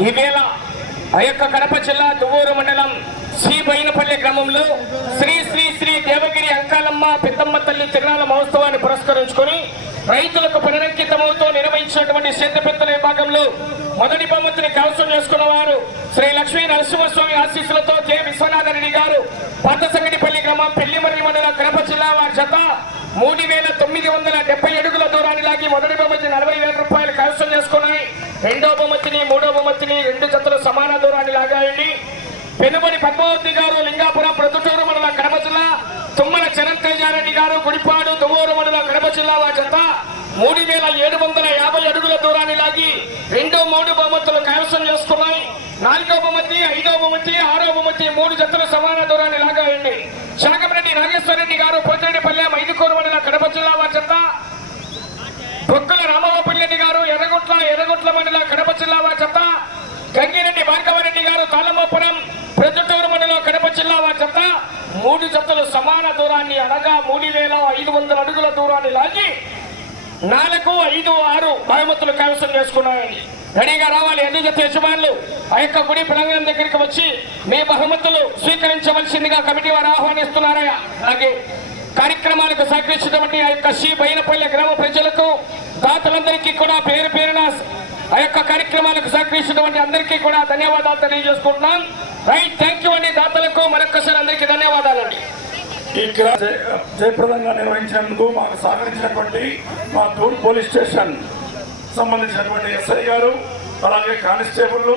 ఈవేళ ఆ యొక్క కడప జిల్లా దువ్వూరు మండలం శ్రీ బైనపల్లి గ్రామంలో శ్రీ శ్రీ శ్రీ దేవగిరి అంకాలమ్మ పెద్దమ్మ తల్లి తిరునాల మహోత్సవాన్ని పురస్కరించుకొని రైతులకు పునరంకితమవుతూ నిర్వహించినటువంటి సేద్యపెత్తల విభాగంలో మొదటి బహుమతిని కవసం చేసుకున్న వారు శ్రీ లక్ష్మీ నరసింహస్వామి ఆశీస్సులతో జె విశ్వనాథ రెడ్డి గారు పాతసంగడిపల్లి గ్రామం పెళ్ళిమర్రి మండలం కడప జిల్లా వారి జత మూడు వేల తొమ్మిది వందల డెబ్బై అడుగుల దూరాన్ని లాగి మొదటి బహుమతి నలభై వేల రూపాయలు కైవసం చేసుకున్నాయి రెండో బొమ్మచ్చిని మూడో బొమ్మచ్చిని రెండు జతలు సమాన దూరాన్ని లాగాయండి. పెనుమని పద్మావతి గారు లింగాపురం ప్రొద్దుటూరు మండల కడప జిల్లా తుమ్మల చరణ్ తేజారెడ్డి గారు గుడిపాడు తుమ్మూరు మండల కడప జిల్లా వారి జత. మూడు వేల ఏడు వందల యాభై అడుగుల దూరాన్ని లాగి రెండో మూడు బహుమతులు కైవసం చేసుకున్నాయి. నాలుగో బహుమతి ఐదో బహుమతి ఆరో బహుమతి మూడు జతలు సమాన దూరాన్ని లాగాయండి. శాఖమరెడ్డి నాగేశ్వరరెడ్డి గారు పోతిరెడ్డిపల్లె ఐదుకూరు మండల కడప జిల్లా వారి జత. బొక్కల రామగోపల్లి గారు ఎర్రగుట్ల ఎర్రగుట్ల మండల కడప జిల్లా వారి చెత్త. గంగిరెడ్డి భార్గవరెడ్డి గారు తాళమపురం ప్రొద్దుటూరు మండలం కడప జిల్లా వారి చెత్త. మూడు జతలు సమాన దూరాన్ని అనగా మూడు వేల ఐదు వందల అడుగుల దూరాన్ని లాగి నాలుగు ఐదు ఆరు బహుమతులు కైవసం చేసుకున్నాయండి రెడీగా రావాలి. ఎన్ని జత యజమానులు? ఆ యొక్క గుడి ప్రాంగణం దగ్గరికి వచ్చి మీ బహుమతులు స్వీకరించవలసిందిగా కమిటీ వారు ఆహ్వానిస్తున్నారయ్యా. అలాగే కార్యక్రమాలకు సహకరించినటువంటి ఆ యొక్క శ్రీ బైనపల్లె గ్రామ ప్రజలు దాతలందరికీ కూడా పేరు పేరున ఆ యొక్క కార్యక్రమాలకు సహకరించినటువంటి అందరికీ కూడా ధన్యవాదాలు తెలియజేసుకుంటున్నాం. రైట్ థ్యాంక్ యూ అండి దాతలకు. మరొకసారి అందరికీ ధన్యవాదాలండి. ఈ జయ- జయప్రదంగా నిర్వహించినందుకు మాకు సహకరించినటువంటి మా తూర్పు పోలీస్ స్టేషన్ సంబంధించినటువంటి ఎస్ఐ గారు అలాగే కానిస్టేబుల్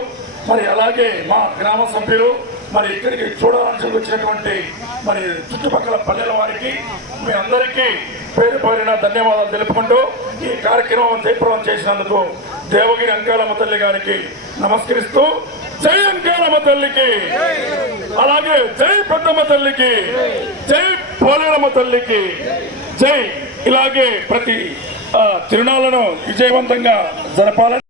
మరి అలాగే మా గ్రామ సభ్యులు మరి ఇక్కడికి చూడవలసి వచ్చినటువంటి మరి చుట్టుపక్కల పల్లెల వారికి మీ అందరికీ పేరు పోయిన ధన్యవాదాలు తెలుపుకుంటూ ఈ కార్యక్రమం జయప్రదం చేసినందుకు దేవగిరి అంకాలమ్మ తల్లి గారికి నమస్కరిస్తూ జై అంకాలమ్మ తల్లికి! అలాగే జై పెద్దమ్మ తల్లికి! జై పోలేరమ్మ తల్లికి! జై! ఇలాగే ప్రతి ఆ, తిరునాళ్ళను విజయవంతంగా జరపాలని